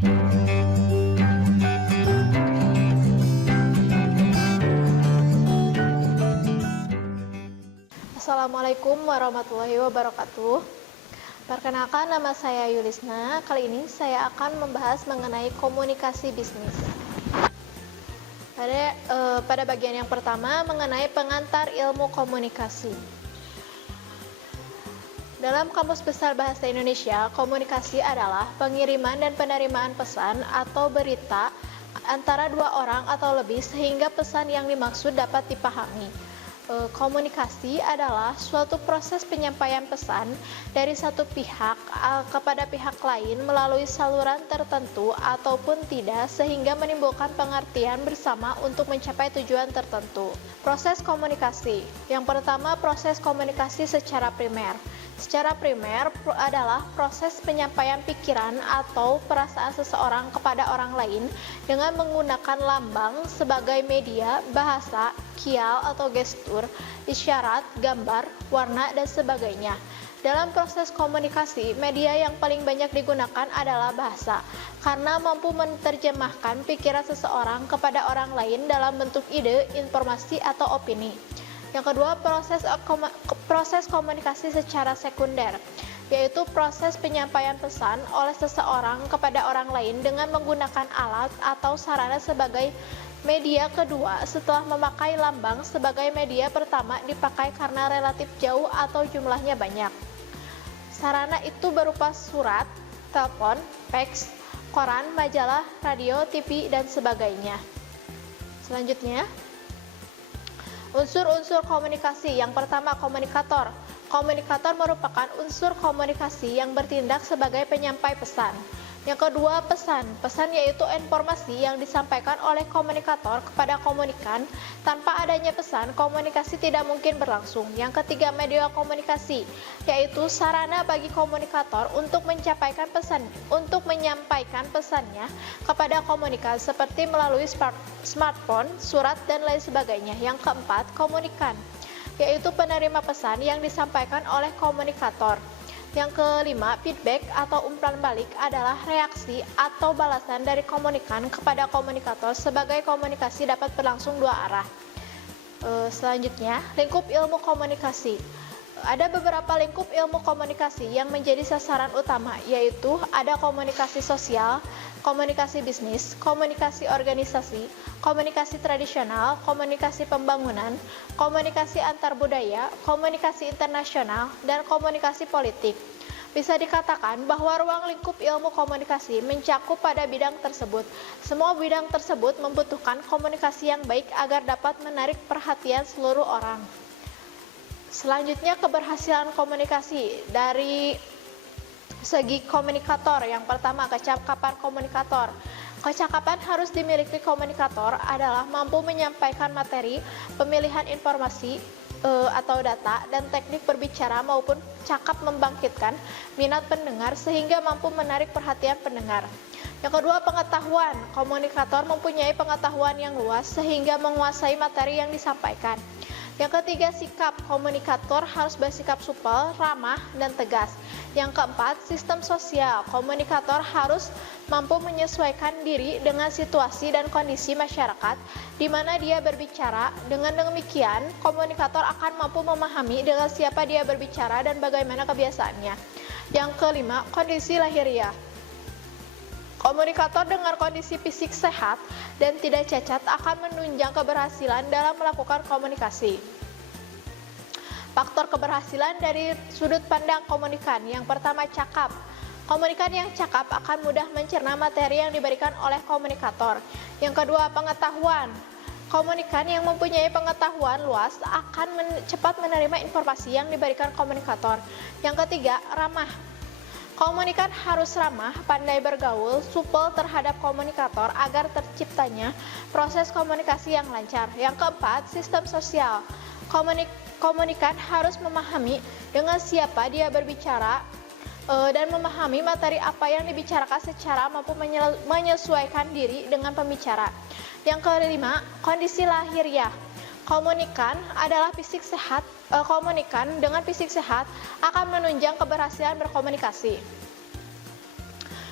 Assalamualaikum warahmatullahi wabarakatuh. Perkenalkan, nama saya Yulisna. Kali ini saya akan membahas mengenai komunikasi bisnis. Pada bagian yang pertama mengenai pengantar ilmu komunikasi. Dalam Kamus Besar Bahasa Indonesia, komunikasi adalah pengiriman dan penerimaan pesan atau berita antara dua orang atau lebih sehingga pesan yang dimaksud dapat dipahami. Komunikasi adalah suatu proses penyampaian pesan dari satu pihak kepada pihak lain melalui saluran tertentu ataupun tidak sehingga menimbulkan pengertian bersama untuk mencapai tujuan tertentu. Proses komunikasi. Yang pertama, proses komunikasi secara primer. Secara primer adalah proses penyampaian pikiran atau perasaan seseorang kepada orang lain dengan menggunakan lambang sebagai media, bahasa, kial atau gestur, isyarat, gambar, warna, dan sebagainya. Dalam proses komunikasi, media yang paling banyak digunakan adalah bahasa, karena mampu menerjemahkan pikiran seseorang kepada orang lain dalam bentuk ide, informasi, atau opini. Yang kedua, proses komunikasi secara sekunder, yaitu proses penyampaian pesan oleh seseorang kepada orang lain dengan menggunakan alat atau sarana sebagai media kedua setelah memakai lambang sebagai media pertama dipakai karena relatif jauh atau jumlahnya banyak. Sarana itu berupa surat, telepon, fax, koran, majalah, radio, TV, dan sebagainya. Selanjutnya, unsur-unsur komunikasi. Yang pertama, komunikator. Komunikator merupakan unsur komunikasi yang bertindak sebagai penyampai pesan. Yang kedua, pesan. Pesan yaitu informasi yang disampaikan oleh komunikator kepada komunikan. Tanpa adanya pesan, komunikasi tidak mungkin berlangsung. Yang ketiga, media komunikasi, yaitu sarana bagi komunikator untuk menyampaikan pesannya kepada komunikan seperti melalui smartphone, surat, dan lain sebagainya. Yang keempat, komunikan, yaitu penerima pesan yang disampaikan oleh komunikator. Yang kelima, feedback atau umpan balik adalah reaksi atau balasan dari komunikan kepada komunikator sebagai komunikasi dapat berlangsung dua arah. Selanjutnya, lingkup ilmu komunikasi. Ada beberapa lingkup ilmu komunikasi yang menjadi sasaran utama, yaitu ada komunikasi sosial, komunikasi bisnis, komunikasi organisasi, komunikasi tradisional, komunikasi pembangunan, komunikasi antar budaya, komunikasi internasional, dan komunikasi politik. Bisa dikatakan bahwa ruang lingkup ilmu komunikasi mencakup pada bidang tersebut. Semua bidang tersebut membutuhkan komunikasi yang baik agar dapat menarik perhatian seluruh orang. Selanjutnya, keberhasilan komunikasi dari segi komunikator. Yang pertama, kecakapan komunikator. Kecakapan harus dimiliki komunikator adalah mampu menyampaikan materi, pemilihan informasi atau data, dan teknik berbicara maupun cakap membangkitkan minat pendengar sehingga mampu menarik perhatian pendengar. Yang kedua, pengetahuan. Komunikator mempunyai pengetahuan yang luas sehingga menguasai materi yang disampaikan. Yang ketiga, sikap. Komunikator harus bersikap supel, ramah, dan tegas. Yang keempat, sistem sosial. Komunikator harus mampu menyesuaikan diri dengan situasi dan kondisi masyarakat di mana dia berbicara. Dengan demikian, komunikator akan mampu memahami dengan siapa dia berbicara dan bagaimana kebiasaannya. Yang kelima, kondisi lahiriah. Komunikator dengan kondisi fisik sehat dan tidak cacat akan menunjang keberhasilan dalam melakukan komunikasi. Faktor keberhasilan dari sudut pandang komunikan. Yang pertama, cakap. Komunikan yang cakap akan mudah mencerna materi yang diberikan oleh komunikator. Yang kedua, pengetahuan. Komunikan yang mempunyai pengetahuan luas akan cepat menerima informasi yang diberikan komunikator. Yang ketiga, ramah. Komunikan harus ramah, pandai bergaul, supel terhadap komunikator agar terciptanya proses komunikasi yang lancar. Yang keempat, sistem sosial. Komunikan harus memahami dengan siapa dia berbicara dan memahami materi apa yang dibicarakan secara mampu menyesuaikan diri dengan pembicara. Yang kelima, kondisi lahiriah. Komunikan dengan fisik sehat akan menunjang keberhasilan berkomunikasi.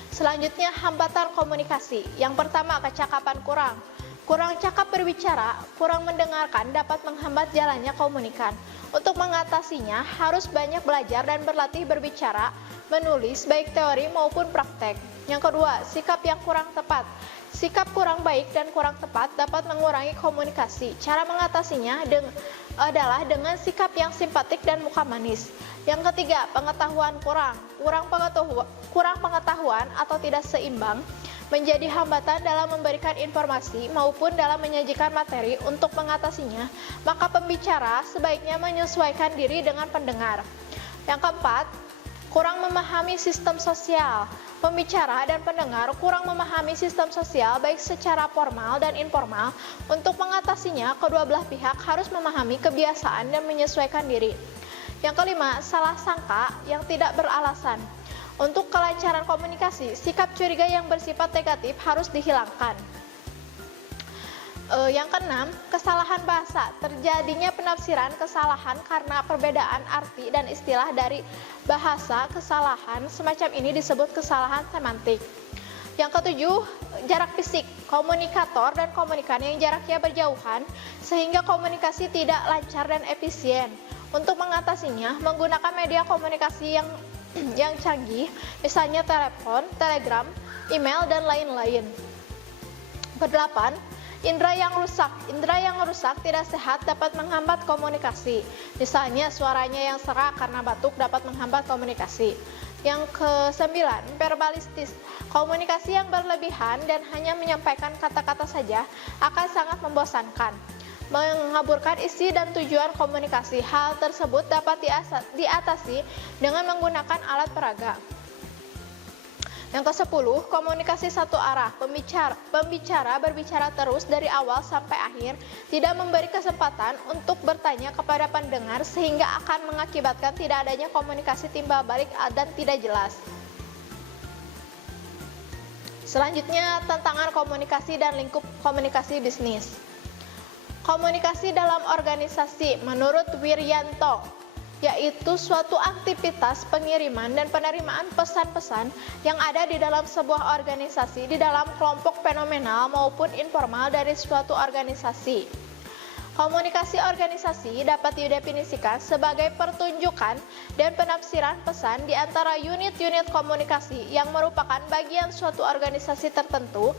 Selanjutnya, hambatan komunikasi. Yang pertama, kecakapan kurang. Kurang cakap berbicara, kurang mendengarkan dapat menghambat jalannya komunikan. Untuk mengatasinya, harus banyak belajar dan berlatih berbicara, menulis, baik teori maupun praktek. Yang kedua, sikap yang kurang tepat. Sikap kurang baik dan kurang tepat dapat mengurangi komunikasi. Cara mengatasinya adalah dengan sikap yang simpatik dan muka manis. Yang ketiga, pengetahuan kurang. Kurang pengetahuan atau tidak seimbang menjadi hambatan dalam memberikan informasi maupun dalam menyajikan materi. Untuk mengatasinya, maka pembicara sebaiknya menyesuaikan diri dengan pendengar. Yang keempat, kurang memahami sistem sosial. Pembicara dan pendengar kurang memahami sistem sosial baik secara formal dan informal. Untuk mengatasinya, kedua belah pihak harus memahami kebiasaan dan menyesuaikan diri. Yang kelima, salah sangka yang tidak beralasan. Untuk kelancaran komunikasi, sikap curiga yang bersifat negatif harus dihilangkan. Yang keenam, kesalahan bahasa. Terjadinya penafsiran kesalahan karena perbedaan arti dan istilah dari bahasa. Kesalahan semacam ini disebut kesalahan semantik. Yang ketujuh, jarak fisik. Komunikator dan komunikan yang jaraknya berjauhan sehingga komunikasi tidak lancar dan efisien. Untuk mengatasinya, menggunakan media komunikasi yang canggih, misalnya telepon, telegram, email, dan lain-lain. Kedelapan, indera yang rusak. Indera yang rusak tidak sehat dapat menghambat komunikasi. Misalnya suaranya yang serak karena batuk dapat menghambat komunikasi. Yang kesembilan, verbalistis. Komunikasi yang berlebihan dan hanya menyampaikan kata-kata saja akan sangat membosankan, mengaburkan isi dan tujuan komunikasi. Hal tersebut dapat diatasi dengan menggunakan alat peraga. Yang ke-10, komunikasi satu arah. Pembicara berbicara terus dari awal sampai akhir, tidak memberi kesempatan untuk bertanya kepada pendengar sehingga akan mengakibatkan tidak adanya komunikasi timbal balik dan tidak jelas. Selanjutnya, tantangan komunikasi dan lingkup komunikasi bisnis. Komunikasi dalam organisasi menurut Wiryanto, yaitu suatu aktivitas pengiriman dan penerimaan pesan-pesan yang ada di dalam sebuah organisasi, di dalam kelompok fenomenal maupun informal dari suatu organisasi. Komunikasi organisasi dapat didefinisikan sebagai pertunjukan dan penafsiran pesan di antara unit-unit komunikasi yang merupakan bagian suatu organisasi tertentu.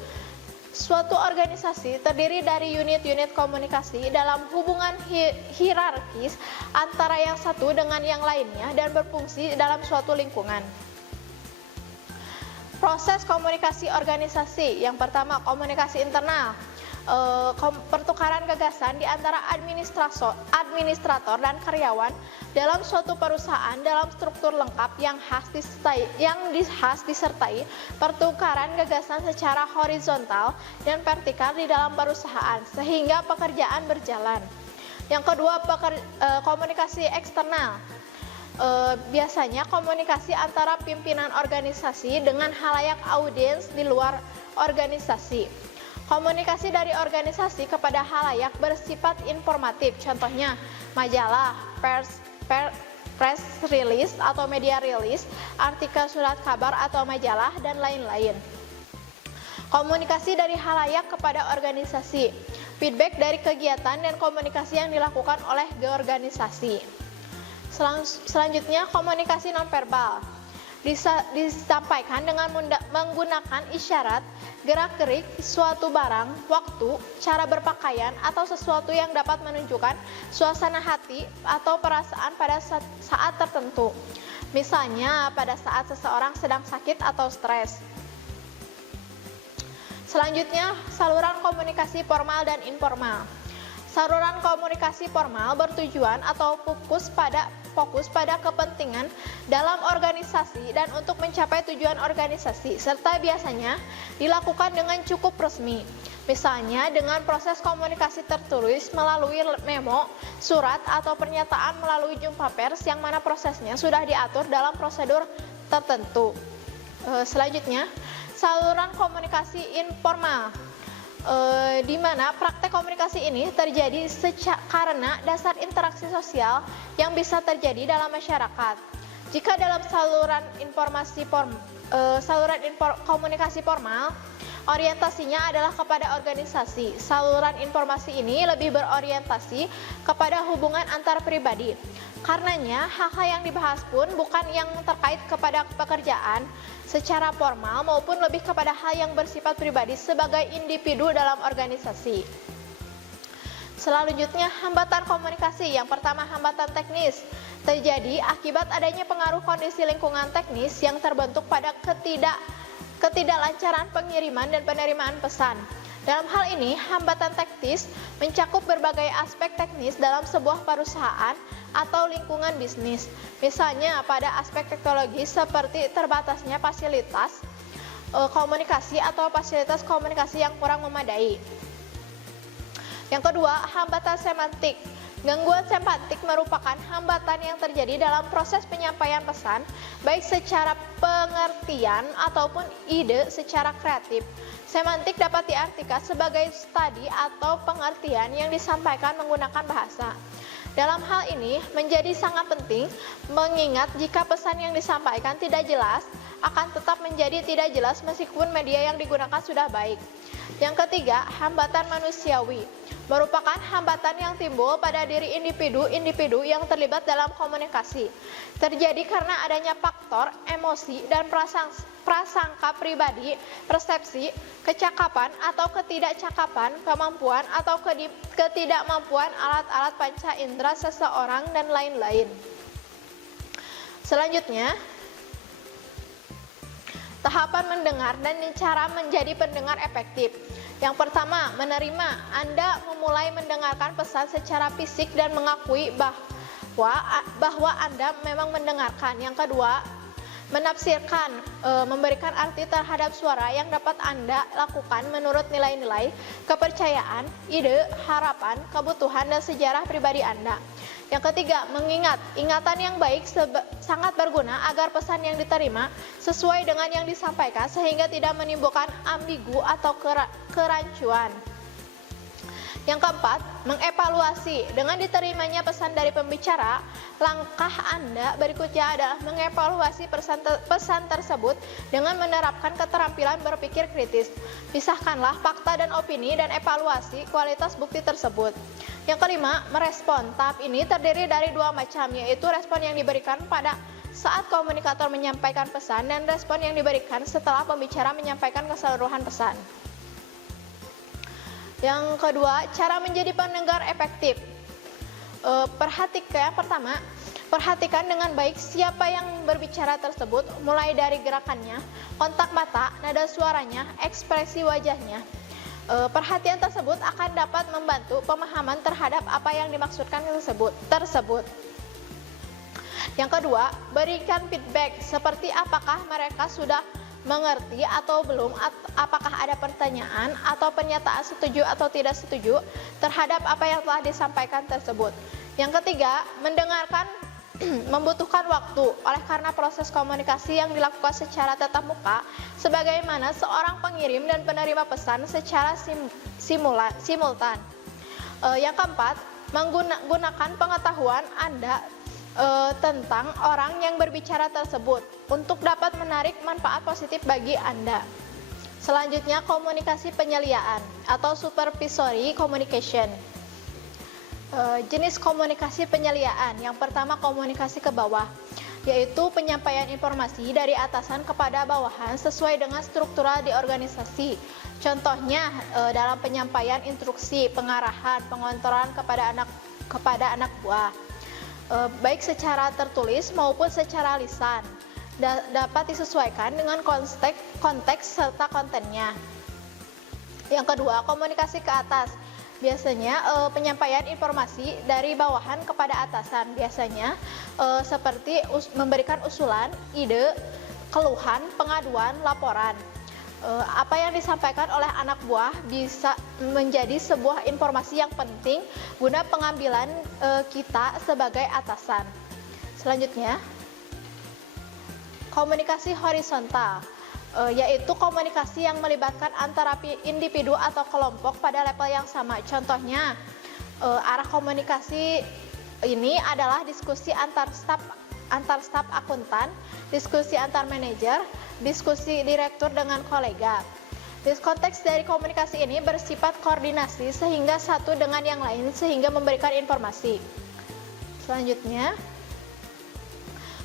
Suatu organisasi terdiri dari unit-unit komunikasi dalam hubungan hierarkis antara yang satu dengan yang lainnya dan berfungsi dalam suatu lingkungan. Proses komunikasi organisasi. Yang pertama, komunikasi internal. Pertukaran gagasan di antara administrator dan karyawan dalam suatu perusahaan dalam struktur lengkap yang khas disertai pertukaran gagasan secara horizontal dan vertikal di dalam perusahaan sehingga pekerjaan berjalan. Yang kedua, komunikasi eksternal. Biasanya komunikasi antara pimpinan organisasi dengan khalayak audiens di luar organisasi. Komunikasi dari organisasi kepada khalayak bersifat informatif, contohnya majalah, press release atau media release, artikel surat kabar atau majalah, dan lain-lain. Komunikasi dari khalayak kepada organisasi, feedback dari kegiatan dan komunikasi yang dilakukan oleh organisasi. Selanjutnya, komunikasi nonverbal. Disampaikan dengan menggunakan isyarat, gerak-gerik suatu barang, waktu, cara berpakaian, atau sesuatu yang dapat menunjukkan suasana hati atau perasaan pada saat tertentu. Misalnya pada saat seseorang sedang sakit atau stres. Selanjutnya, saluran komunikasi formal dan informal. Saluran komunikasi formal bertujuan atau fokus pada kepentingan dalam organisasi dan untuk mencapai tujuan organisasi, serta biasanya dilakukan dengan cukup resmi. Misalnya dengan proses komunikasi tertulis melalui memo, surat, atau pernyataan melalui jumpa pers yang mana prosesnya sudah diatur dalam prosedur tertentu. Selanjutnya, saluran komunikasi informal. Di mana praktek komunikasi ini terjadi karena dasar interaksi sosial yang bisa terjadi dalam masyarakat. Jika dalam saluran informasi Saluran komunikasi formal orientasinya adalah kepada organisasi. Saluran informasi ini lebih berorientasi kepada hubungan antar pribadi. Karenanya, hal-hal yang dibahas pun bukan yang terkait kepada pekerjaan secara formal maupun lebih kepada hal yang bersifat pribadi sebagai individu dalam organisasi. Selanjutnya, hambatan komunikasi. Yang pertama, hambatan teknis. Terjadi akibat adanya pengaruh kondisi lingkungan teknis yang terbentuk pada ketidaklancaran pengiriman dan penerimaan pesan. Dalam hal ini, hambatan teknis mencakup berbagai aspek teknis dalam sebuah perusahaan atau lingkungan bisnis. Misalnya pada aspek teknologi seperti terbatasnya fasilitas komunikasi atau fasilitas komunikasi yang kurang memadai. Yang kedua, hambatan semantik. Gangguan semantik merupakan hambatan yang terjadi dalam proses penyampaian pesan, baik secara pengertian ataupun ide secara kreatif. Semantik dapat diartikan sebagai studi atau pengertian yang disampaikan menggunakan bahasa. Dalam hal ini menjadi sangat penting mengingat jika pesan yang disampaikan tidak jelas, akan tetap menjadi tidak jelas meskipun media yang digunakan sudah baik. Yang ketiga, hambatan manusiawi merupakan hambatan yang timbul pada diri individu yang terlibat dalam komunikasi. Terjadi karena adanya faktor emosi dan prasangka pribadi, persepsi, kecakapan atau ketidakcakapan, kemampuan atau ketidakmampuan alat-alat panca indera seseorang dan lain-lain. Selanjutnya, tahapan mendengar dan cara menjadi pendengar efektif. Yang pertama, menerima. Anda memulai mendengarkan pesan secara fisik dan mengakui bahwa Anda memang mendengarkan. Yang kedua, menafsirkan, memberikan arti terhadap suara yang dapat Anda lakukan menurut nilai-nilai, kepercayaan, ide, harapan, kebutuhan, dan sejarah pribadi Anda. Yang ketiga, mengingat. Ingatan yang baik sangat berguna agar pesan yang diterima sesuai dengan yang disampaikan sehingga tidak menimbulkan ambigu atau kerancuan. Yang keempat, mengevaluasi. Dengan diterimanya pesan dari pembicara, langkah Anda berikutnya adalah mengevaluasi pesan tersebut dengan menerapkan keterampilan berpikir kritis. Pisahkanlah fakta dan opini dan evaluasi kualitas bukti tersebut. Yang kelima, merespon. Tahap ini terdiri dari dua macam, yaitu respon yang diberikan pada saat komunikator menyampaikan pesan dan respon yang diberikan setelah pembicara menyampaikan keseluruhan pesan. Yang kedua, cara menjadi pendengar efektif. Perhatikan dengan baik siapa yang berbicara tersebut, mulai dari gerakannya, kontak mata, nada suaranya, ekspresi wajahnya. Perhatian tersebut akan dapat membantu pemahaman terhadap apa yang dimaksudkan tersebut. Yang kedua, berikan feedback seperti apakah mereka sudah mengerti atau belum, apakah ada pertanyaan atau pernyataan setuju atau tidak setuju terhadap apa yang telah disampaikan tersebut. Yang ketiga, mendengarkan membutuhkan waktu, oleh karena proses komunikasi yang dilakukan secara tatap muka sebagaimana seorang pengirim dan penerima pesan secara simultan. Yang keempat, menggunakan pengetahuan Anda tentang orang yang berbicara tersebut untuk dapat menarik manfaat positif bagi Anda. Selanjutnya, komunikasi penyeliaan atau supervisory communication. Jenis komunikasi penyeliaan. Yang pertama, komunikasi ke bawah, yaitu penyampaian informasi dari atasan kepada bawahan sesuai dengan struktural di organisasi. Contohnya dalam penyampaian instruksi, pengarahan, pengontrolan kepada anak buah, baik secara tertulis maupun secara lisan, dapat disesuaikan dengan konteks serta kontennya. Yang kedua, komunikasi ke atas. Biasanya penyampaian informasi dari bawahan kepada atasan, biasanya seperti memberikan usulan, ide, keluhan, pengaduan, laporan. Apa yang disampaikan oleh anak buah bisa menjadi sebuah informasi yang penting guna pengambilan kita sebagai atasan. Selanjutnya, komunikasi horizontal, yaitu komunikasi yang melibatkan antara individu atau kelompok pada level yang sama. Contohnya, arah komunikasi ini adalah diskusi antar staf antar staf akuntan, diskusi antar manajer, diskusi direktur dengan kolega. Konteks dari komunikasi ini bersifat koordinasi sehingga satu dengan yang lain sehingga memberikan informasi. Selanjutnya,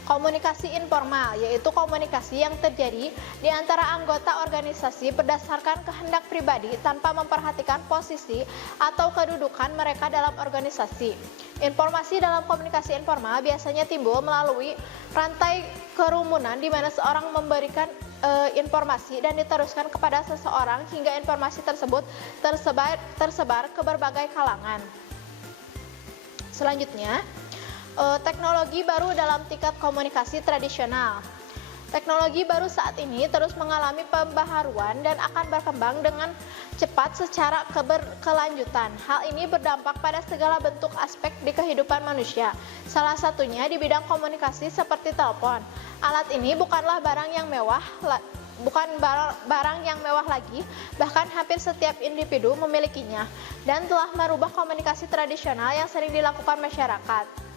komunikasi informal, yaitu komunikasi yang terjadi di antara anggota organisasi berdasarkan kehendak pribadi tanpa memperhatikan posisi atau kedudukan mereka dalam organisasi. Informasi dalam komunikasi informal biasanya timbul melalui rantai kerumunan di mana seorang memberikan informasi dan diteruskan kepada seseorang hingga informasi tersebut tersebar ke berbagai kalangan. Selanjutnya, teknologi baru dalam tingkat komunikasi tradisional. Teknologi baru saat ini terus mengalami pembaharuan dan akan berkembang dengan cepat secara berkelanjutan. Hal ini berdampak pada segala bentuk aspek di kehidupan manusia. Salah satunya di bidang komunikasi seperti telepon. Alat ini bukanlah barang yang mewah lagi, bahkan hampir setiap individu memilikinya dan telah merubah komunikasi tradisional yang sering dilakukan masyarakat.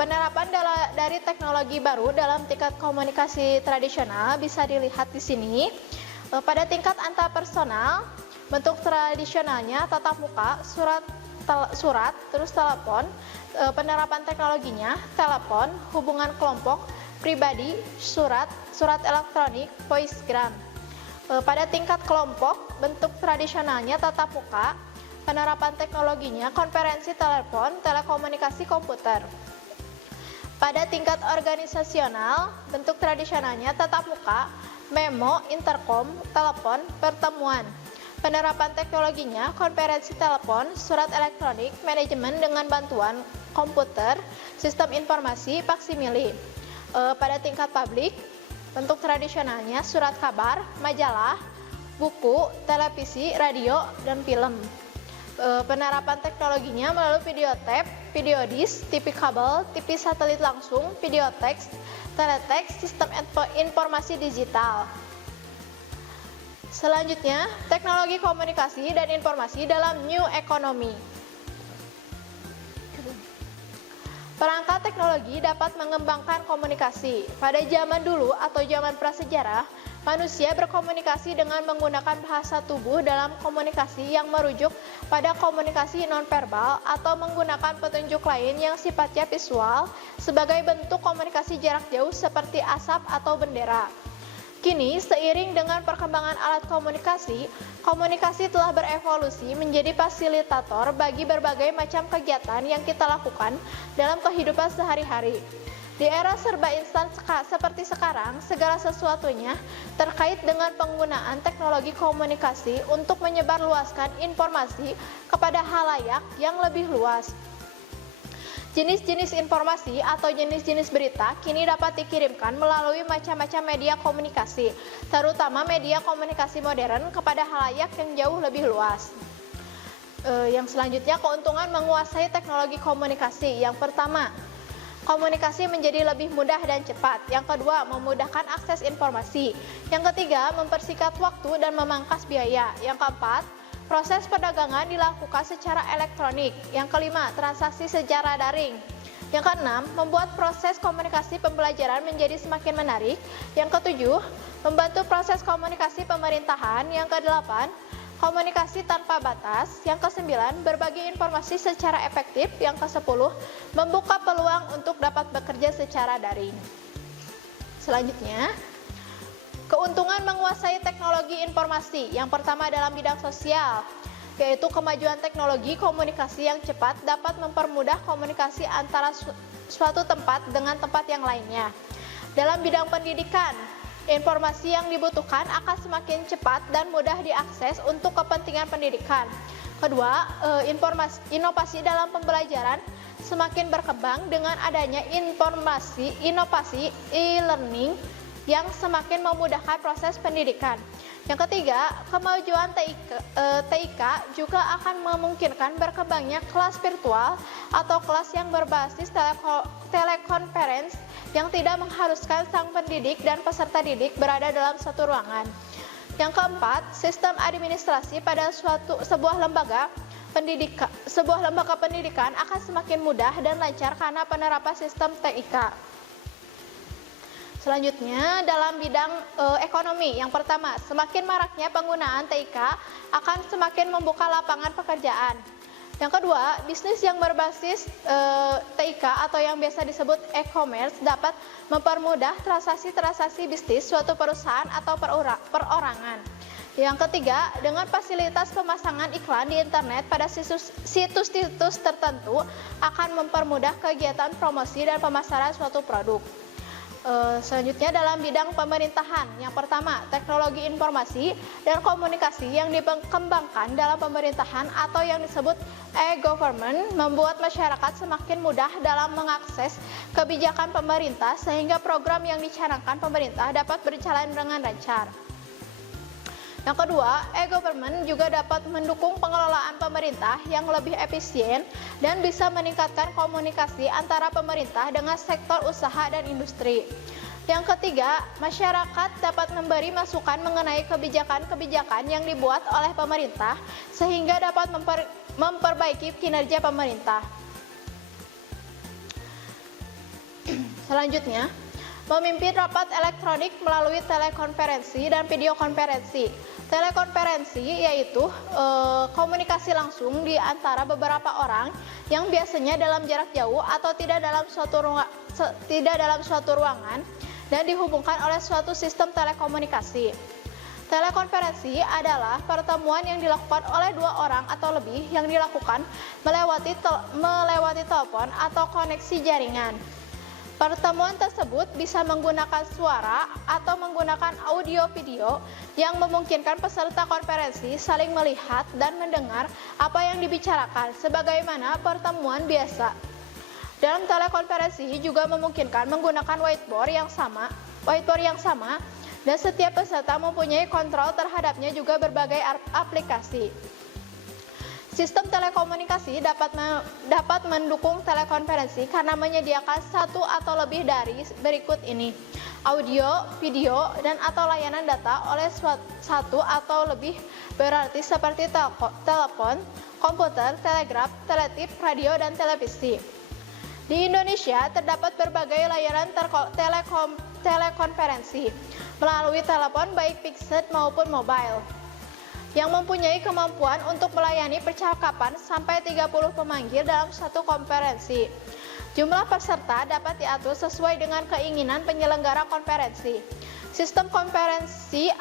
Penerapan dari teknologi baru dalam tingkat komunikasi tradisional bisa dilihat di sini. Pada tingkat antarpersonal, bentuk tradisionalnya tatap muka, surat, terus telepon. Penerapan teknologinya telepon, hubungan kelompok, pribadi, surat elektronik, voicegram. Pada tingkat kelompok, bentuk tradisionalnya tatap muka. Penerapan teknologinya konferensi telepon, telekomunikasi komputer. Pada tingkat organisasional, bentuk tradisionalnya tatap muka, memo, interkom, telepon, pertemuan. Penerapan teknologinya konferensi telepon, surat elektronik, manajemen dengan bantuan komputer, sistem informasi, faksimili. Pada tingkat publik, bentuk tradisionalnya surat kabar, majalah, buku, televisi, radio, dan film. Penerapan teknologinya melalui video tape, video disk, TV kabel, TV satelit langsung, video teks, teleteks, sistem informasi digital. Selanjutnya, teknologi komunikasi dan informasi dalam New Economy. Perangkat teknologi dapat mengembangkan komunikasi. Pada zaman dulu atau zaman prasejarah, manusia berkomunikasi dengan menggunakan bahasa tubuh dalam komunikasi yang merujuk pada komunikasi nonverbal atau menggunakan petunjuk lain yang sifatnya visual sebagai bentuk komunikasi jarak jauh seperti asap atau bendera. Kini, seiring dengan perkembangan alat komunikasi, komunikasi telah berevolusi menjadi fasilitator bagi berbagai macam kegiatan yang kita lakukan dalam kehidupan sehari-hari. Di era serba instan seperti sekarang, segala sesuatunya terkait dengan penggunaan teknologi komunikasi untuk menyebarluaskan informasi kepada halayak yang lebih luas. Jenis-jenis informasi atau jenis-jenis berita kini dapat dikirimkan melalui macam-macam media komunikasi, terutama media komunikasi modern kepada halayak yang jauh lebih luas. Yang selanjutnya, keuntungan menguasai teknologi komunikasi. Yang pertama, komunikasi menjadi lebih mudah dan cepat. Yang kedua, memudahkan akses informasi. Yang ketiga, mempersingkat waktu dan memangkas biaya. Yang keempat, proses perdagangan dilakukan secara elektronik. Yang kelima, transaksi secara daring. Yang keenam, membuat proses komunikasi pembelajaran menjadi semakin menarik. Yang ketujuh, membantu proses komunikasi pemerintahan. Yang kedelapan, komunikasi tanpa batas. Yang kesembilan, berbagi informasi secara efektif. Yang kesepuluh, membuka peluang untuk dapat bekerja secara daring. Selanjutnya, keuntungan menguasai teknologi informasi. Yang pertama dalam bidang sosial, yaitu kemajuan teknologi komunikasi yang cepat dapat mempermudah komunikasi antara suatu tempat dengan tempat yang lainnya. Dalam bidang pendidikan, informasi yang dibutuhkan akan semakin cepat dan mudah diakses untuk kepentingan pendidikan. Kedua, inovasi dalam pembelajaran semakin berkembang dengan adanya inovasi e-learning yang semakin memudahkan proses pendidikan. Yang ketiga, kemajuan TIK juga akan memungkinkan berkembangnya kelas virtual atau kelas yang berbasis telekonferensi yang tidak mengharuskan sang pendidik dan peserta didik berada dalam satu ruangan. Yang keempat, sistem administrasi pada sebuah lembaga pendidikan akan semakin mudah dan lancar karena penerapan sistem TIK. Selanjutnya, dalam bidang ekonomi, yang pertama, semakin maraknya penggunaan TIK akan semakin membuka lapangan pekerjaan. Yang kedua, bisnis yang berbasis TIK atau yang biasa disebut e-commerce dapat mempermudah transaksi-transaksi bisnis suatu perusahaan atau perorangan. Yang ketiga, dengan fasilitas pemasangan iklan di internet pada situs-situs tertentu akan mempermudah kegiatan promosi dan pemasaran suatu produk. Selanjutnya dalam bidang pemerintahan, yang pertama teknologi informasi dan komunikasi yang dikembangkan dalam pemerintahan atau yang disebut e-government membuat masyarakat semakin mudah dalam mengakses kebijakan pemerintah sehingga program yang dicanangkan pemerintah dapat berjalan dengan lancar. Yang kedua, e-government juga dapat mendukung pengelolaan pemerintah yang lebih efisien dan bisa meningkatkan komunikasi antara pemerintah dengan sektor usaha dan industri. Yang ketiga, masyarakat dapat memberi masukan mengenai kebijakan-kebijakan yang dibuat oleh pemerintah sehingga dapat memperbaiki kinerja pemerintah. Selanjutnya, memimpin rapat elektronik melalui telekonferensi dan videokonferensi. Telekonferensi yaitu komunikasi langsung di antara beberapa orang yang biasanya dalam jarak jauh atau tidak dalam suatu ruangan dan dihubungkan oleh suatu sistem telekomunikasi. Telekonferensi adalah pertemuan yang dilakukan oleh dua orang atau lebih yang dilakukan melewati telepon atau koneksi jaringan. Pertemuan tersebut bisa menggunakan suara atau menggunakan audio-video yang memungkinkan peserta konferensi saling melihat dan mendengar apa yang dibicarakan sebagaimana pertemuan biasa. Dalam telekonferensi juga memungkinkan menggunakan whiteboard yang sama dan setiap peserta mempunyai kontrol terhadapnya juga berbagai aplikasi. Sistem telekomunikasi dapat mendukung telekonferensi karena menyediakan satu atau lebih dari berikut ini: audio, video, dan atau layanan data oleh satu atau lebih berarti seperti telepon, komputer, telegraf, teletip, radio, dan televisi. Di Indonesia terdapat berbagai layanan telekonferensi melalui telepon baik fixed maupun mobile yang mempunyai kemampuan untuk melayani percakapan sampai 30 pemanggil dalam satu konferensi. Jumlah peserta dapat diatur sesuai dengan keinginan penyelenggara konferensi. Sistem konferensi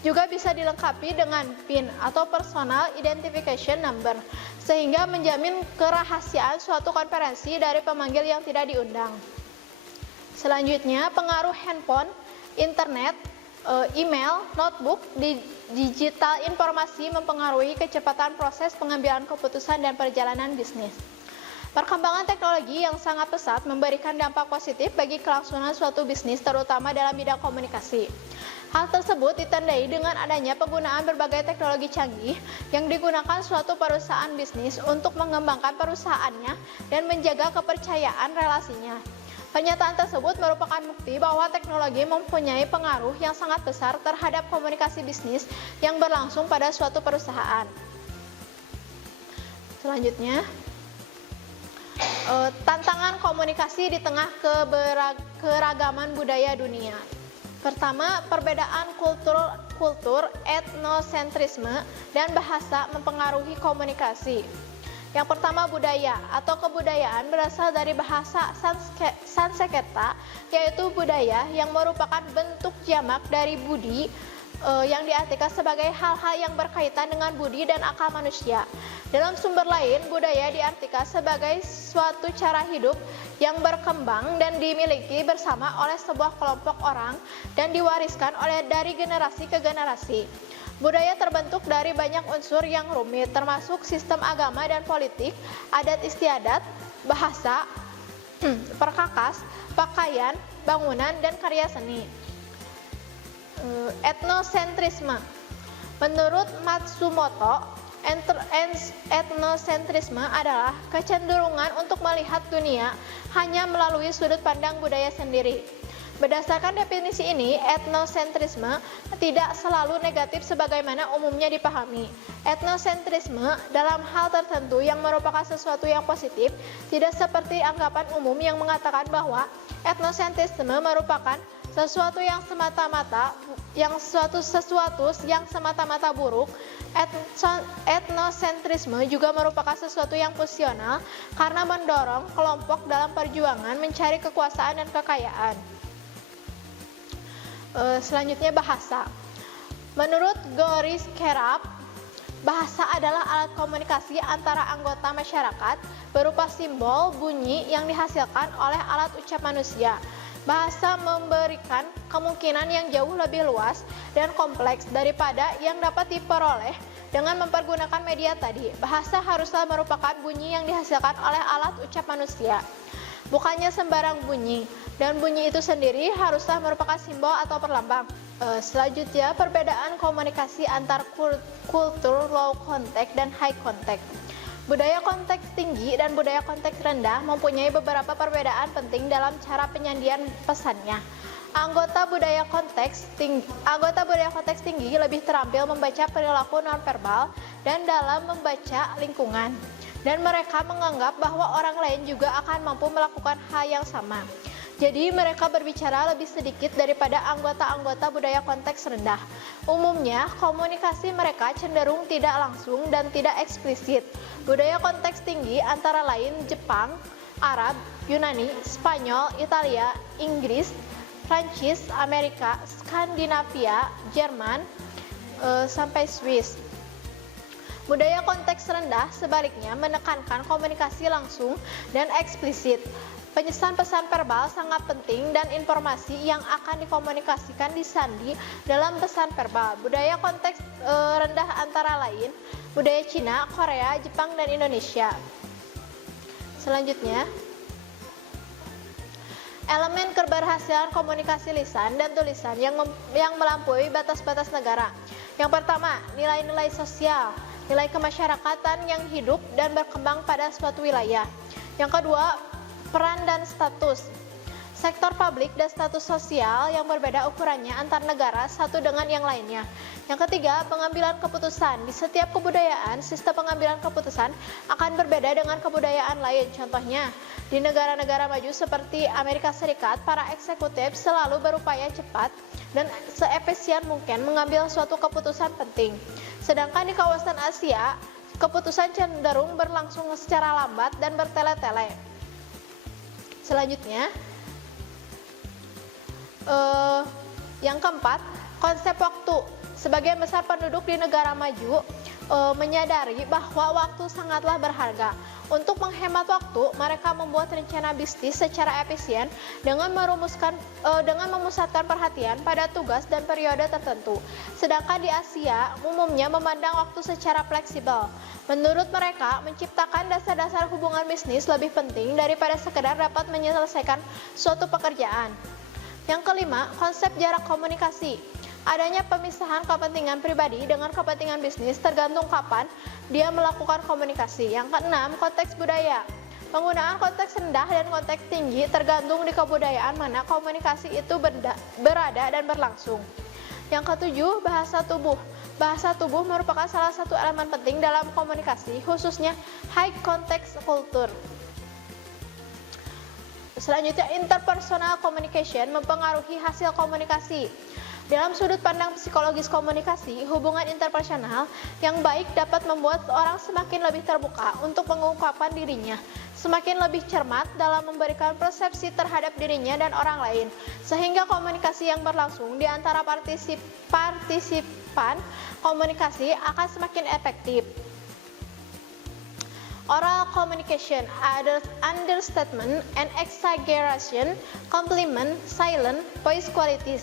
juga bisa dilengkapi dengan PIN atau Personal Identification Number, sehingga menjamin kerahasiaan suatu konferensi dari pemanggil yang tidak diundang. Selanjutnya, pengaruh handphone, internet, email, notebook, digital informasi mempengaruhi kecepatan proses pengambilan keputusan dan perjalanan bisnis. Perkembangan teknologi yang sangat pesat memberikan dampak positif bagi kelangsungan suatu bisnis, terutama dalam bidang komunikasi. Hal tersebut ditandai dengan adanya penggunaan berbagai teknologi canggih yang digunakan suatu perusahaan bisnis untuk mengembangkan perusahaannya dan menjaga kepercayaan relasinya. Pernyataan tersebut merupakan bukti bahwa teknologi mempunyai pengaruh yang sangat besar terhadap komunikasi bisnis yang berlangsung pada suatu perusahaan. Selanjutnya, tantangan komunikasi di tengah keragaman budaya dunia. Pertama, perbedaan kultur, etnosentrisme, dan bahasa mempengaruhi komunikasi. Yang pertama, budaya atau kebudayaan berasal dari bahasa Sanskerta, yaitu budaya yang merupakan bentuk jamak dari budi yang diartikan sebagai hal-hal yang berkaitan dengan budi dan akal manusia. Dalam sumber lain, budaya diartikan sebagai suatu cara hidup yang berkembang dan dimiliki bersama oleh sebuah kelompok orang dan diwariskan dari generasi ke generasi. Budaya terbentuk dari banyak unsur yang rumit, termasuk sistem agama dan politik, adat istiadat, bahasa, perkakas, pakaian, bangunan, dan karya seni. Etnosentrisme. Menurut Matsumoto, etnosentrisme adalah kecenderungan untuk melihat dunia hanya melalui sudut pandang budaya sendiri. Berdasarkan definisi ini, etnosentrisme tidak selalu negatif sebagaimana umumnya dipahami. Etnosentrisme dalam hal tertentu yang merupakan sesuatu yang positif, tidak seperti anggapan umum yang mengatakan bahwa etnosentrisme merupakan sesuatu yang semata-mata buruk. Etnosentrisme juga merupakan sesuatu yang posisional karena mendorong kelompok dalam perjuangan mencari kekuasaan dan kekayaan. Selanjutnya bahasa. Menurut Goris Kerap, bahasa adalah alat komunikasi antara anggota masyarakat berupa simbol, bunyi yang dihasilkan oleh alat ucap manusia. Bahasa memberikan kemungkinan yang jauh lebih luas dan kompleks daripada yang dapat diperoleh dengan mempergunakan media tadi. Bahasa haruslah merupakan bunyi yang dihasilkan oleh alat ucap manusia, bukannya sembarang bunyi, dan bunyi itu sendiri haruslah merupakan simbol atau perlambang. Selanjutnya, perbedaan komunikasi antar kultur low contact dan high contact. Budaya konteks tinggi dan budaya konteks rendah mempunyai beberapa perbedaan penting dalam cara penyajian pesannya. Anggota budaya konteks tinggi lebih terampil membaca perilaku nonverbal dan dalam membaca lingkungan, dan mereka menganggap bahwa orang lain juga akan mampu melakukan hal yang sama. Jadi mereka berbicara lebih sedikit daripada anggota-anggota budaya konteks rendah. Umumnya, komunikasi mereka cenderung tidak langsung dan tidak eksplisit. Budaya konteks tinggi antara lain Jepang, Arab, Yunani, Spanyol, Italia, Inggris, Prancis, Amerika, Skandinavia, Jerman, sampai Swiss. Budaya konteks rendah sebaliknya menekankan komunikasi langsung dan eksplisit. Pesan verbal sangat penting dan informasi yang akan dikomunikasikan disandi dalam pesan verbal. Budaya konteks rendah antara lain budaya Cina, Korea, Jepang, dan Indonesia. Selanjutnya, elemen keberhasilan komunikasi lisan dan tulisan yang melampaui batas-batas negara. Yang pertama, nilai-nilai sosial, nilai kemasyarakatan yang hidup dan berkembang pada suatu wilayah. Yang kedua, peran dan status. Sektor publik dan status sosial yang berbeda ukurannya antar negara satu dengan yang lainnya. Yang ketiga, pengambilan keputusan. Di setiap kebudayaan, sistem pengambilan keputusan akan berbeda dengan kebudayaan lain. Contohnya, di negara-negara maju seperti Amerika Serikat, para eksekutif selalu berupaya cepat dan seefisien mungkin mengambil suatu keputusan penting. Sedangkan di kawasan Asia, keputusan cenderung berlangsung secara lambat dan bertele-tele. Selanjutnya, yang keempat, konsep waktu. Sebagian besar penduduk di negara maju menyadari bahwa waktu sangatlah berharga. Untuk menghemat waktu, mereka membuat rencana bisnis secara efisien dengan memusatkan perhatian pada tugas dan periode tertentu. Sedangkan di Asia, umumnya memandang waktu secara fleksibel. Menurut mereka, menciptakan dasar-dasar hubungan bisnis lebih penting daripada sekedar dapat menyelesaikan suatu pekerjaan. Yang kelima, konsep jarak komunikasi. Adanya pemisahan kepentingan pribadi dengan kepentingan bisnis tergantung kapan dia melakukan komunikasi. Yang keenam, konteks budaya. Penggunaan konteks rendah dan konteks tinggi tergantung di kebudayaan mana komunikasi itu berada dan berlangsung. Yang ketujuh, bahasa tubuh. Bahasa tubuh merupakan salah satu elemen penting dalam komunikasi, khususnya high context culture. Selanjutnya, interpersonal communication mempengaruhi hasil komunikasi. Dalam sudut pandang psikologis komunikasi, hubungan interpersonal yang baik dapat membuat orang semakin lebih terbuka untuk mengungkapkan dirinya, semakin lebih cermat dalam memberikan persepsi terhadap dirinya dan orang lain, sehingga komunikasi yang berlangsung di antara partisipan komunikasi akan semakin efektif. Oral communication, understatement and exaggeration, complement, silent, voice qualities.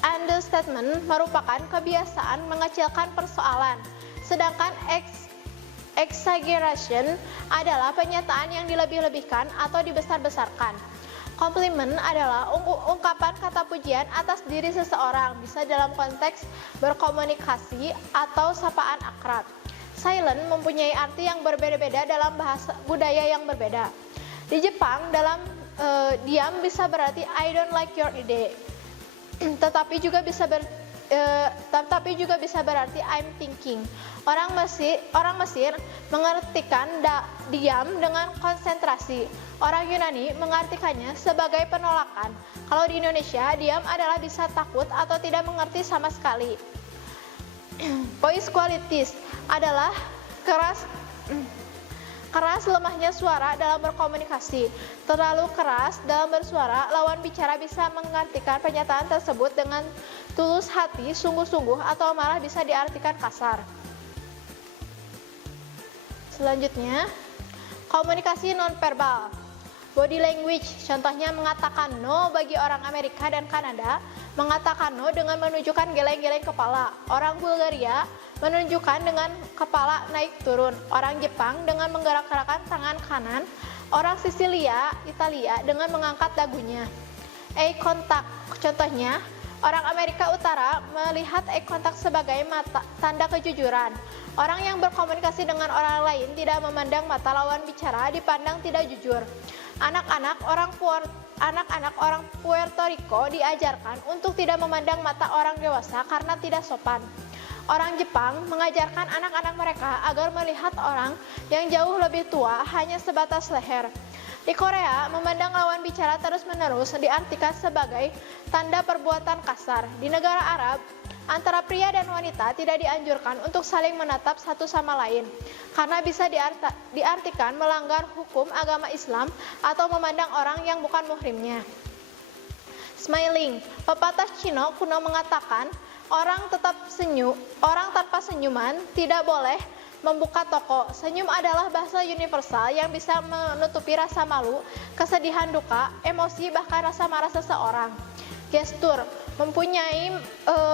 Understatement merupakan kebiasaan mengecilkan persoalan, sedangkan exaggeration adalah pernyataan yang dilebih-lebihkan atau dibesar-besarkan. Compliment adalah ungkapan kata pujian atas diri seseorang, bisa dalam konteks berkomunikasi atau sapaan akrab. Silent mempunyai arti yang berbeda-beda dalam bahasa budaya yang berbeda. Di Jepang, dalam diam bisa berarti I don't like your idea. Tetapi juga bisa berarti I'm thinking. Orang Mesir mengartikan diam dengan konsentrasi. Orang Yunani mengartikannya sebagai penolakan. Kalau di Indonesia, diam adalah bisa takut atau tidak mengerti sama sekali. Voice qualities adalah keras lemahnya suara dalam berkomunikasi. Terlalu keras dalam bersuara, lawan bicara bisa mengartikan pernyataan tersebut dengan tulus hati, sungguh-sungguh, atau malah bisa diartikan kasar. Selanjutnya, komunikasi nonverbal. Body language, contohnya mengatakan no bagi orang Amerika dan Kanada, mengatakan no dengan menunjukkan geleng-geleng kepala. Orang Bulgaria menunjukkan dengan kepala naik turun. Orang Jepang dengan menggerak-gerakkan tangan kanan. Orang Sisilia, Italia dengan mengangkat dagunya. Eye contact, contohnya orang Amerika Utara melihat eye contact sebagai tanda kejujuran. Orang yang berkomunikasi dengan orang lain tidak memandang mata lawan bicara dipandang tidak jujur. Anak-anak orang Puerto Rico diajarkan untuk tidak memandang mata orang dewasa karena tidak sopan. Orang Jepang mengajarkan anak-anak mereka agar melihat orang yang jauh lebih tua hanya sebatas leher. Di Korea, memandang lawan bicara terus-menerus diartikan sebagai tanda perbuatan kasar. Di negara Arab, antara pria dan wanita tidak dianjurkan untuk saling menatap satu sama lain, karena bisa diartikan melanggar hukum agama Islam atau memandang orang yang bukan muhrimnya. Smiling, pepatah Cina kuno mengatakan, orang tanpa senyuman tidak boleh membuka toko. Senyum adalah bahasa universal yang bisa menutupi rasa malu, kesedihan, duka, emosi, bahkan rasa marah seseorang. Gestur mempunyai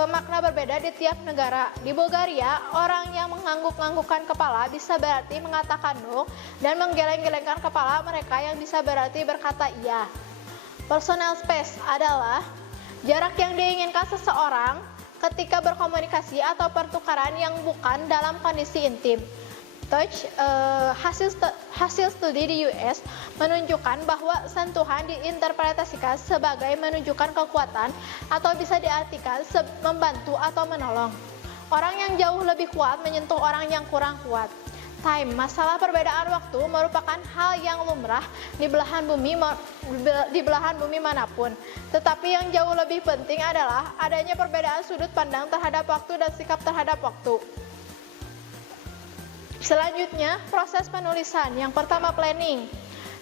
makna berbeda di tiap negara. Di Bulgaria, orang yang mengangguk-anggukkan kepala bisa berarti mengatakan no, dan menggeleng-gelengkan kepala mereka yang bisa berarti berkata iya. Personal space adalah jarak yang diinginkan seseorang ketika berkomunikasi atau pertukaran yang bukan dalam kondisi intim. Touch, hasil studi di US menunjukkan bahwa sentuhan diinterpretasikan sebagai menunjukkan kekuatan atau bisa diartikan membantu atau menolong. Orang yang jauh lebih kuat menyentuh orang yang kurang kuat. Time, masalah perbedaan waktu merupakan hal yang lumrah di belahan bumi manapun. Tetapi yang jauh lebih penting adalah adanya perbedaan sudut pandang terhadap waktu dan sikap terhadap waktu. Selanjutnya, proses penulisan. Yang pertama, planning.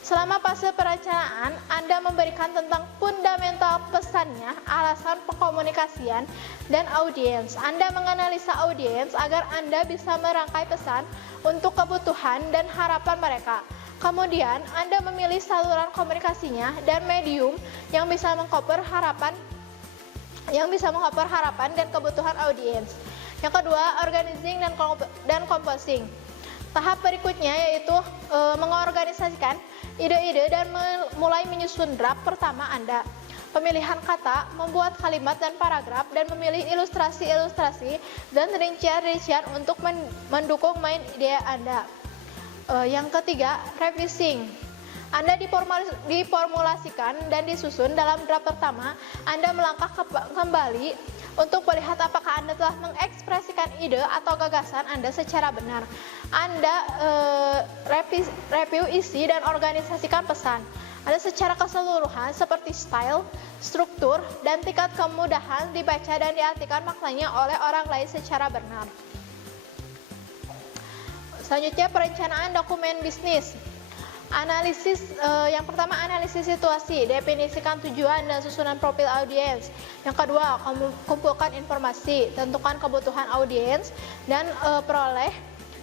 Selama fase perencanaan, Anda memberikan tentang fundamental pesannya, alasan pengkomunikasian, dan audiens. Anda menganalisa audiens agar Anda bisa merangkai pesan untuk kebutuhan dan harapan mereka. Kemudian, Anda memilih saluran komunikasinya dan medium yang bisa mengcover harapan dan kebutuhan audiens. Yang kedua, organizing dan composing. Tahap berikutnya yaitu mengorganisasikan ide-ide dan mulai menyusun draft pertama Anda. Pemilihan kata, membuat kalimat dan paragraf, dan memilih ilustrasi-ilustrasi dan rincian-rincian untuk mendukung main ide Anda. Yang ketiga, revising. Anda diformulasikan dan disusun dalam draft pertama. Anda melangkah kembali untuk melihat apakah Anda telah mengekspresikan ide atau gagasan Anda secara benar. Anda review isi dan organisasikan pesan. Anda secara keseluruhan seperti style, struktur, dan tingkat kemudahan dibaca dan diartikan maknanya oleh orang lain secara benar. Selanjutnya, perencanaan dokumen bisnis. Yang pertama, analisis situasi, definisikan tujuan dan susunan profil audiens. Yang kedua, kumpulkan informasi, tentukan kebutuhan audiens, dan peroleh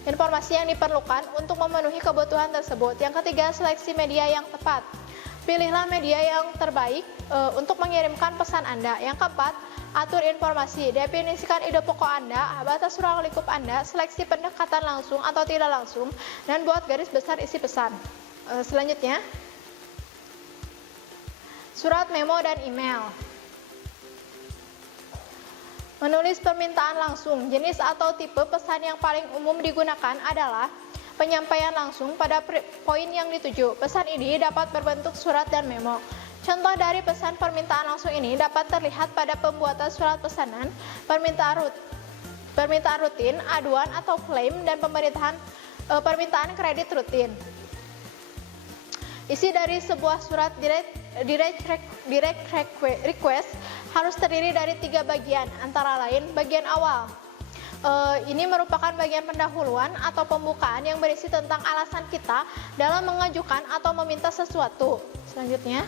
informasi yang diperlukan untuk memenuhi kebutuhan tersebut. Yang ketiga, seleksi media yang tepat. Pilihlah media yang terbaik untuk mengirimkan pesan Anda. Yang keempat, atur informasi, definisikan ide pokok Anda, batas ruang lingkup Anda, seleksi pendekatan langsung atau tidak langsung, dan buat garis besar isi pesan. Selanjutnya, surat, memo, dan email. Menulis permintaan langsung. Jenis atau tipe pesan yang paling umum digunakan adalah penyampaian langsung pada poin yang dituju. Pesan ini dapat berbentuk surat dan memo. Contoh dari pesan permintaan langsung ini dapat terlihat pada pembuatan surat pesanan, permintaan rutin, aduan atau klaim, dan permintaan kredit rutin. Isi dari sebuah surat direct request harus terdiri dari 3 bagian, antara lain bagian awal. Ini merupakan bagian pendahuluan atau pembukaan yang berisi tentang alasan kita dalam mengajukan atau meminta sesuatu. Selanjutnya,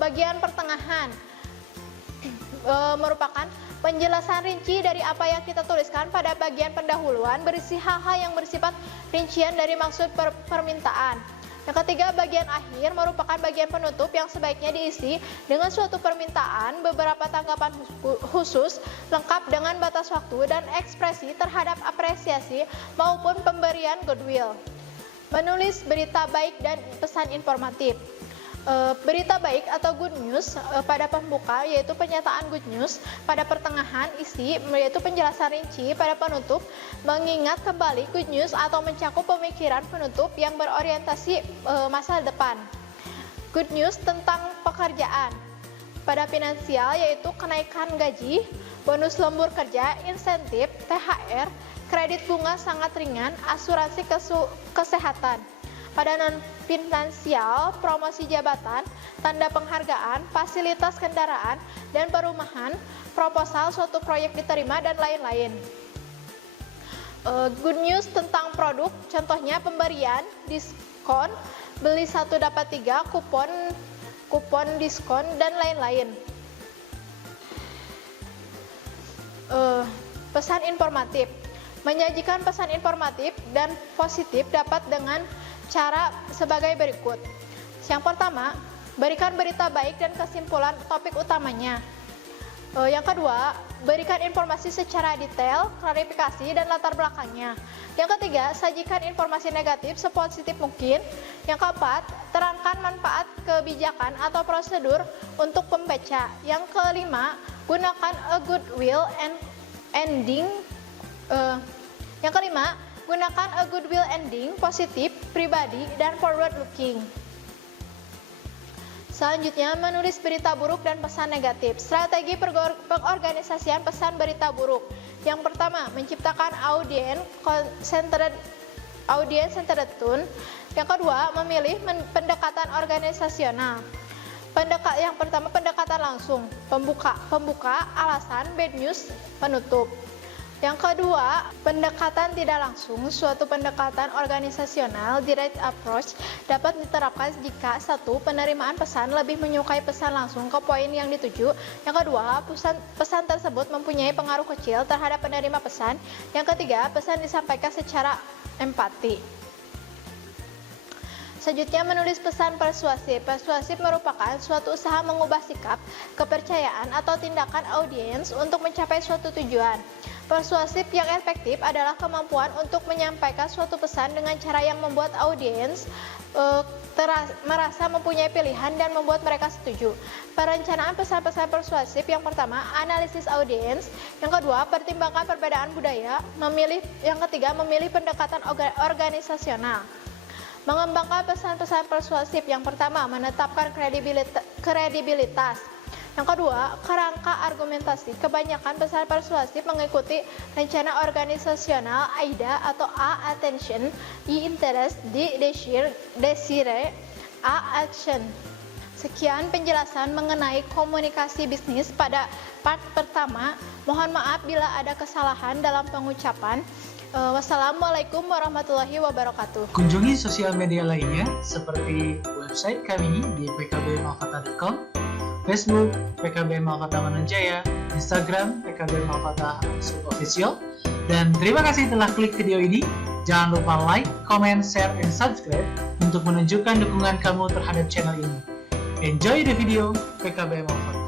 bagian pertengahan merupakan penjelasan rinci dari apa yang kita tuliskan pada bagian pendahuluan, berisi hal-hal yang bersifat rincian dari maksud permintaan. Yang ketiga, bagian akhir merupakan bagian penutup yang sebaiknya diisi dengan suatu permintaan, beberapa tanggapan khusus, lengkap dengan batas waktu dan ekspresi terhadap apresiasi maupun pemberian goodwill. Menulis berita baik dan pesan informatif. Berita baik atau good news pada pembuka yaitu penyataan good news, pada pertengahan isi yaitu penjelasan rinci, pada penutup mengingat kembali good news atau mencakup pemikiran penutup yang berorientasi masa depan. Good news tentang pekerjaan. Pada finansial yaitu kenaikan gaji, bonus lembur kerja, insentif, THR, kredit bunga sangat ringan, asuransi kesehatan. Pada non-finansial, promosi jabatan, tanda penghargaan, fasilitas kendaraan dan perumahan, proposal suatu proyek diterima, dan lain-lain. Good news tentang produk, contohnya pemberian, diskon, beli 1 dapat 3, kupon diskon, dan lain-lain. Pesan informatif. Menyajikan pesan informatif dan positif dapat dengan cara sebagai berikut. Yang pertama, berikan berita baik dan kesimpulan topik utamanya. Yang kedua, berikan informasi secara detail, klarifikasi, dan latar belakangnya. Yang ketiga, sajikan informasi negatif sepositif mungkin. Yang keempat, terangkan manfaat kebijakan atau prosedur untuk pembaca. Yang kelima, gunakan a goodwill ending. Gunakan a goodwill ending, positif, pribadi, dan forward looking. Selanjutnya, menulis berita buruk dan pesan negatif. Strategi pengorganisasian pesan berita buruk. Yang pertama, menciptakan audience-centered tone. Yang kedua, memilih pendekatan organisasional. Yang pertama, pendekatan langsung, pembuka, alasan, bad news, penutup. Yang kedua, pendekatan tidak langsung. Suatu pendekatan organisasional, direct approach, dapat diterapkan jika 1. Penerimaan pesan lebih menyukai pesan langsung ke poin yang dituju. Yang kedua, pesan tersebut mempunyai pengaruh kecil terhadap penerima pesan. Yang ketiga, pesan disampaikan secara empati. Selanjutnya, menulis pesan persuasif. Persuasif merupakan suatu usaha mengubah sikap, kepercayaan, atau tindakan audiens untuk mencapai suatu tujuan. Persuasif yang efektif adalah kemampuan untuk menyampaikan suatu pesan dengan cara yang membuat audiens merasa mempunyai pilihan dan membuat mereka setuju. Perencanaan pesan-pesan persuasif: yang pertama, analisis audiens. Yang kedua, pertimbangkan perbedaan budaya. Yang ketiga, memilih pendekatan organisasional. Mengembangkan pesan-pesan persuasif: yang pertama, menetapkan kredibilitas. Yang kedua, kerangka argumentasi. Kebanyakan pesan persuasif mengikuti rencana organisasional AIDA atau A. Attention, I. Interest, D. Desire, A. Action. Sekian penjelasan mengenai komunikasi bisnis pada part pertama. Mohon maaf bila ada kesalahan dalam pengucapan. Wassalamualaikum warahmatullahi wabarakatuh. Kunjungi sosial media lainnya seperti website kami di pkbmalkata.com, Facebook PKB Malkata Mananjaya, Instagram PKB Malkata Official. Dan terima kasih telah klik video ini. Jangan lupa like, comment, share, dan subscribe untuk menunjukkan dukungan kamu terhadap channel ini. Enjoy the video PKB Malkata.